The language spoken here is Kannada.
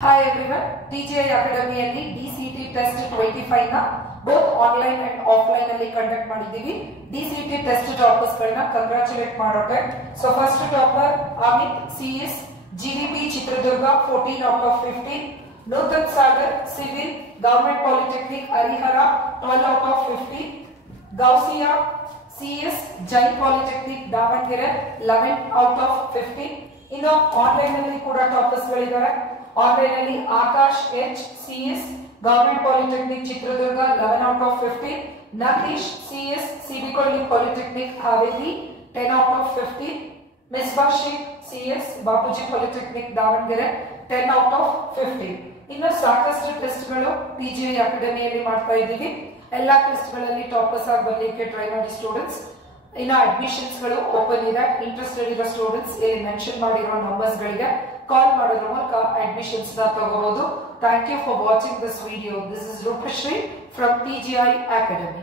Hi everyone, TGI Academy ಅಲ್ಲಿ DCT Test 25 ನ both online and offline ಅಲ್ಲಿ ಕಂಡಕ್ಟ್ ಮಾಡಿದೀವಿ. DCT Test ಟಾಪರ್ಸ್ ಗಳನ್ನ ಕಂಗ್ರಾಚುಲೇಟ್ ಮಾಡೋಕೆ. So first topper Amit CS GVP Chitradurga 14 out of 15. Nutan Sagar Civil Government Polytechnic Harihara 12 out of 15. Gausia CS Jain Polytechnic Davangere 11 out of 15. ಇನ್ನು ಆನ್ಲೈನ್ ಅಲ್ಲಿ ಕೂಡ ಟಾಪರ್ಸ್ ಗಳಿದ್ದಾರೆ. ಆನ್ಲೈನ್ ಅಲ್ಲಿ Akash H CS government polytechnic Chitradurga 11 out of 15. Nakish CS ಸಿಬಿಕೊಳ್ಳಿ polytechnic Haveri 10 out of 15. Misba Shaikh CS Bapuji polytechnic Davanagere 10 out of 15. ಇನ್ನು ಸಾಕಷ್ಟು ಟೆಸ್ಟ್ ಗಳು ಟಿಜಿಐ ಅಕಾಡೆಮಿಯಲ್ಲಿ ಮಾಡ್ತಾ ಇದ್ದೀವಿ. ಎಲ್ಲಾ ಟೆಸ್ಟ್ ಗಳಲ್ಲಿ ಟಾಪರ್ಸ್ ಆಗಿ ಬರ್ಲಿಕ್ಕೆ ಟ್ರೈ ಮಾಡಿ ಸ್ಟೂಡೆಂಟ್ಸ್. ಇನ್ನು ಅಡ್ಮಿಷನ್ಸ್ ಗಳು ಓಪನ್ ಇದೆ. ಇಂಟ್ರೆಸ್ಟೆಡ್ ಇರೋ ಸ್ಟೂಡೆಂಟ್ಸ್ ಇಲ್ಲಿ ಮೆನ್ಷನ್ ಮಾಡಿರೋ ನಂಬರ್ಸ್ ಗಳಿಗೆ ಕಾಲ್ ಮಾಡೋದ್ರ ಮೂಲಕ ಅಡ್ಮಿಷನ್ಸ್ ನ ತಗೋಬಹುದು. Thank you for watching this video. This is Rupashree from TGI Academy.